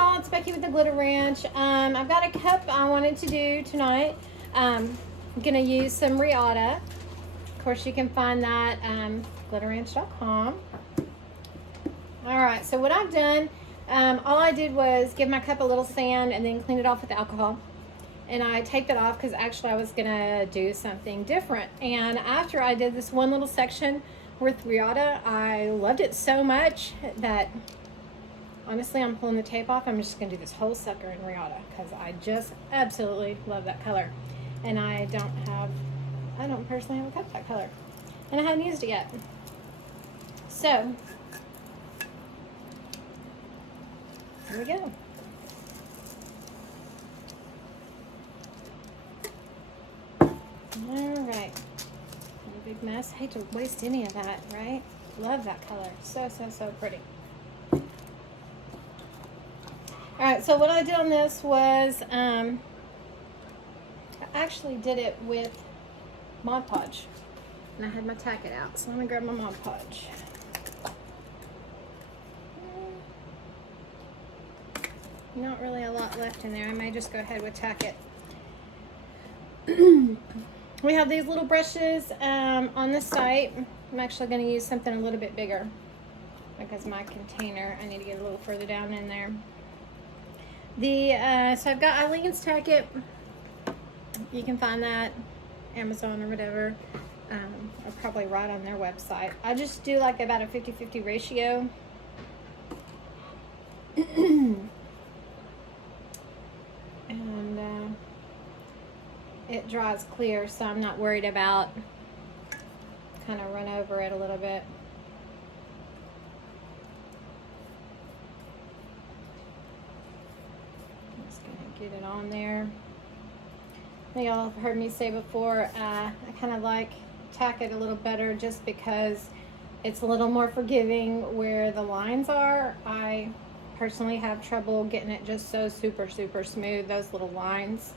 y'all, it's Becky with the Glitter Ranch. I've got a cup I wanted to do tonight. I'm gonna use some Riata. Of course, you can find that glitterranch.com. Alright, so what I've done, all I did was give my cup a little sand and then clean it off with alcohol. And I taped it off because actually I was gonna do something different. And after I did this one little section with Riata, I loved it so much that honestly, I'm pulling the tape off. I'm just going to do this whole sucker in Riata because I just absolutely love that color. And I don't personally have a cup that color. And I haven't used it yet. So, here we go. Alright. A big mess. Hate to waste any of that, right? Love that color. So, so, so pretty. Alright, so what I did on this was, I actually did it with Mod Podge. And I had my Tack it out, so let me grab my Mod Podge. Not really a lot left in there. I may just go ahead with Tack it. We have these little brushes on the site. I'm actually going to use something a little bit bigger because my container, I need to get a little further down in there. So I've got Eileen's Tack It. You can find that Amazon or whatever, or probably right on their website. I just do like about a 50-50 ratio. And it dries clear, so I'm not worried about kind of run over it a little bit. Get it on there. I think y'all have heard me say before, I kind of like Tack It a little better just because it's a little more forgiving where the lines are. I personally have trouble getting it just so super smooth, those little lines,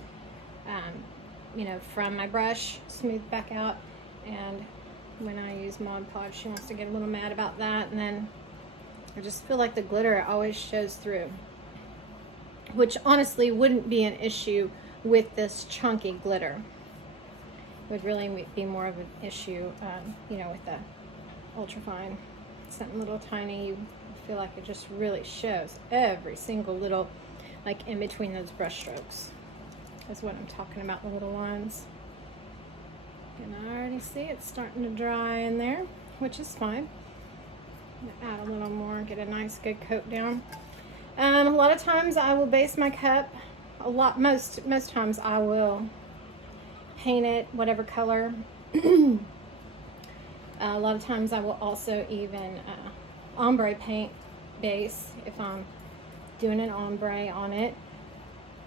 you know, from my brush, smooth back out. And when I use Mod Podge, she wants to get a little mad about that, and then I just feel like the glitter always shows through, which honestly wouldn't be an issue with this chunky glitter. It would really be more of an issue, you know, with the ultrafine. Something little tiny, you feel like it just really shows every single little, like in between those brush strokes. That's what I'm talking about, the little lines. And I already see it's starting to dry in there, which is fine. I'm gonna add a little more, get a nice good coat down. A lot of times I will base my cup. Most times I will paint it whatever color. A lot of times I will also even ombre paint base if I'm doing an ombre on it.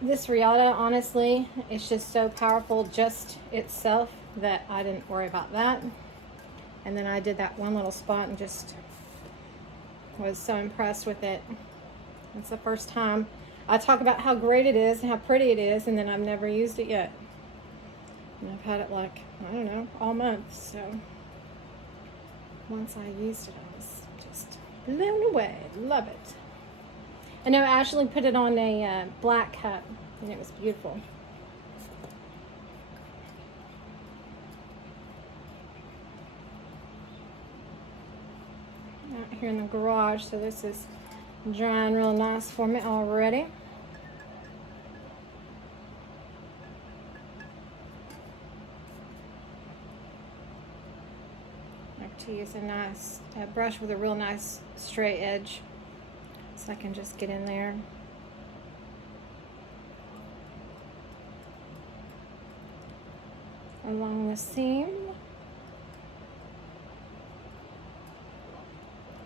This Riata, honestly, it's just so powerful just itself that I didn't worry about that. And then I did that one little spot and just was so impressed with it. It's the first time I talk about how great it is and how pretty it is, and then I've never used it yet. And I've had it like, I don't know, all month. So once I used it, I was just blown away. Love it. I know Ashley put it on a black cup, and it was beautiful. Out here in the garage, so this is drying real nice for me already. I like to use a nice brush with a real nice straight edge, so I can just get in there. Along the seam.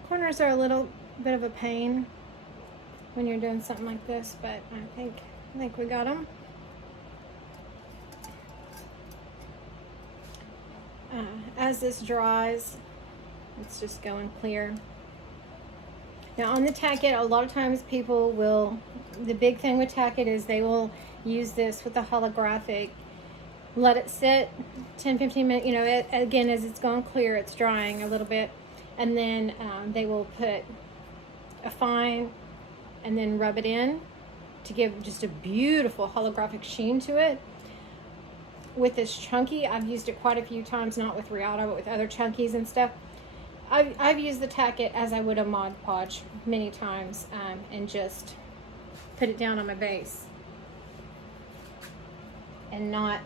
Corners are a little bit of a pain when you're doing something like this, but I think we got them. As this dries, it's just going clear. Now on the Tack It, a lot of times people will, the big thing with Tack It is they will use this with the holographic, let it sit 10-15 minutes, you know, again, as it's going clear, it's drying a little bit, and then they will put a fine and then rub it in to give just a beautiful holographic sheen to it. With this chunky, I've used it quite a few times, not with Riata, but with other chunkies and stuff. I've used the Tack It as I would a Mod Podge many times, and just put it down on my base and not,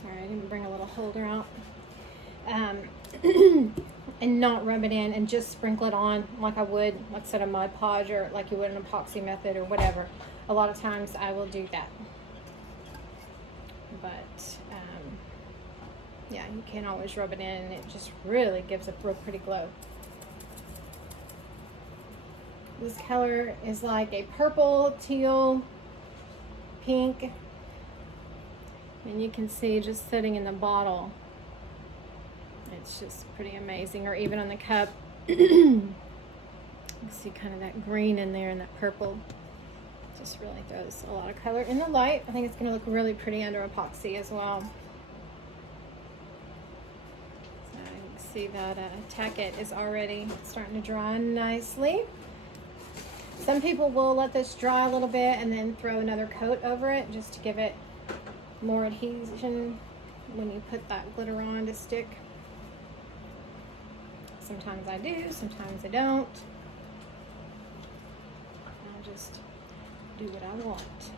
sorry, I didn't bring a little holder out, and not rub it in and just sprinkle it on like I would, like I said, a Mod Podge, or like you would an epoxy method or whatever. A lot of times I will do that. But yeah, you can't always rub it in, and it just really gives a real pretty glow. This color is like a purple, teal, pink, and you can see just sitting in the bottle, it's just pretty amazing. Or even on the cup, you see kind of that green in there and that purple. Just really throws a lot of color in the light. I think it's going to look really pretty under epoxy as well. So you can see that Tack It is already starting to dry nicely. Some people will let this dry a little bit and then throw another coat over it just to give it more adhesion when you put that glitter on to stick. Sometimes I do, sometimes I don't. I'll just do what I want.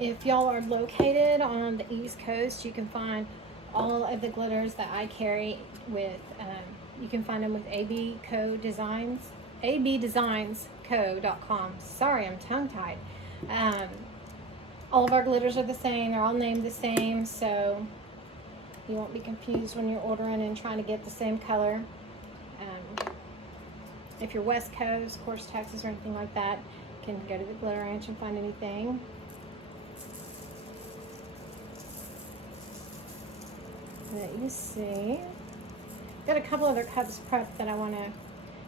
If y'all are located on the East Coast, you can find all of the glitters that I carry with, you can find them with AB Co Designs, abdesignsco.com. Sorry, I'm tongue-tied. All of our glitters are the same. They're all named the same, so you won't be confused when you're ordering and trying to get the same color. If you're West Coast, of course, Texas or anything like that, you can go to the Glitter Ranch and find anything. That you see. Got a couple other cups prepped that I want to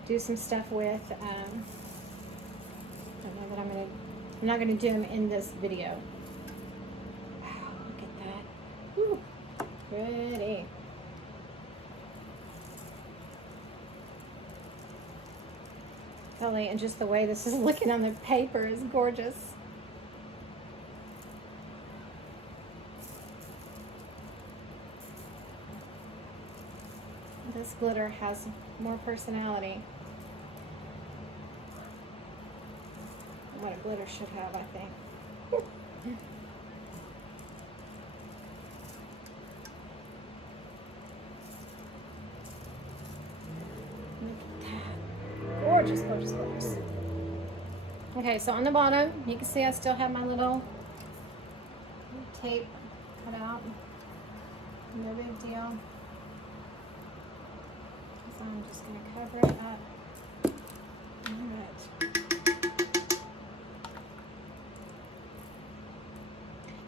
do some stuff with. I don't know that I'm not going to do them in this video. Wow, look at that. Woo, pretty. Golly, and just the way this is looking on the paper is gorgeous. This glitter has more personality than what a glitter should have, I think. Look at that. Gorgeous, gorgeous, gorgeous. Okay, so on the bottom, you can see I still have my little tape cut out. No big deal. So I'm just going to cover it up. Alright.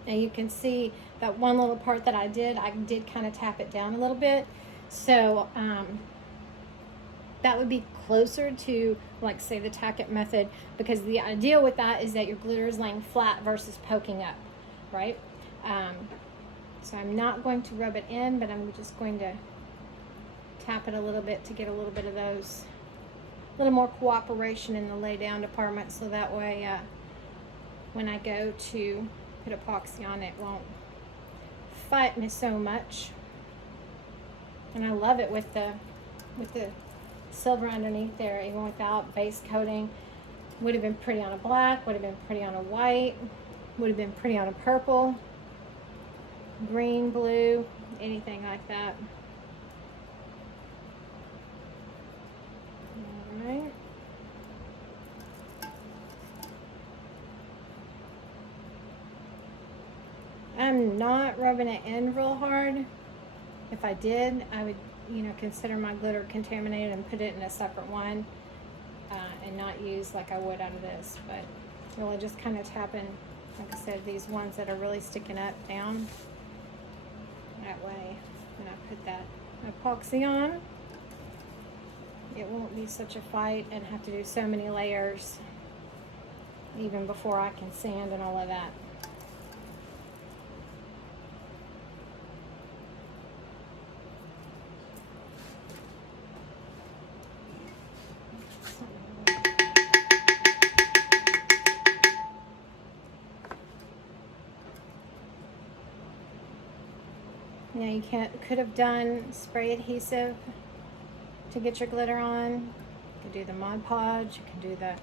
Now you can see that one little part that I did kind of tap it down a little bit. So that would be closer to, like, say, the Tack It method, because the idea with that is that your glitter is laying flat versus poking up, right? So I'm not going to rub it in, but I'm just going to tap it a little bit to get a little bit of those, a little more cooperation in the lay down department, so that way when I go to put epoxy on, it won't fight me so much. And I love it with the silver underneath there, even without base coating. Would have been pretty on a black, would have been pretty on a white, would have been pretty on a purple, green, blue, anything like that. Alright. I'm not rubbing it in real hard. If I did, I would, consider my glitter contaminated and put it in a separate one, and not use like I would out of this. But really just kind of tapping, like I said, these ones that are really sticking up down. That way, when I put that epoxy on, it won't be such a fight and have to do so many layers even before I can sand and all of that. You know, you could have done spray adhesive to get your glitter on. You could do the Mod Podge, you can do the,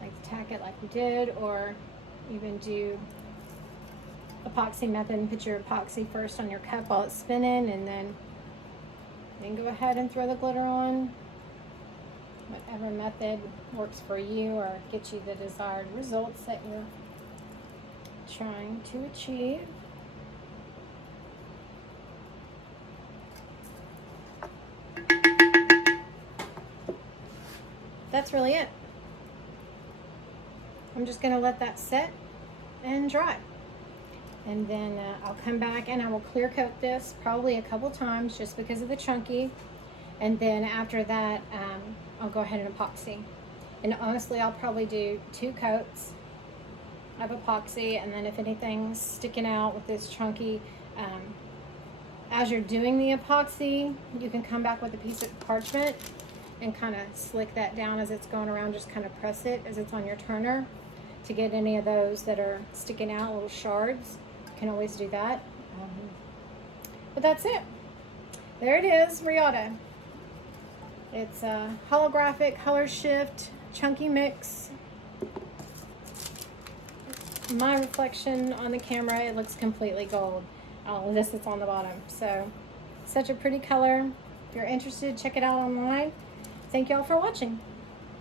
like tack it like we did, or even do epoxy method and put your epoxy first on your cup while it's spinning, and then go ahead and throw the glitter on. Whatever method works for you or gets you the desired results that you're trying to achieve. That's really it. I'm just going to let that set and dry. And then I'll come back and I will clear coat this probably a couple times just because of the chunky. And then after that, I'll go ahead and epoxy. And honestly, I'll probably do 2 coats of epoxy. And then if anything's sticking out with this chunky, as you're doing the epoxy, you can come back with a piece of parchment and kind of slick that down as it's going around. Just kind of press it as it's on your turner to get any of those that are sticking out, little shards. You can always do that. But that's it. There it is, Riata. It's a holographic Colorshift chunky mix. My reflection on the camera, it looks completely gold. All of this is on the bottom. So, such a pretty color. If you're interested, check it out online. Thank y'all for watching.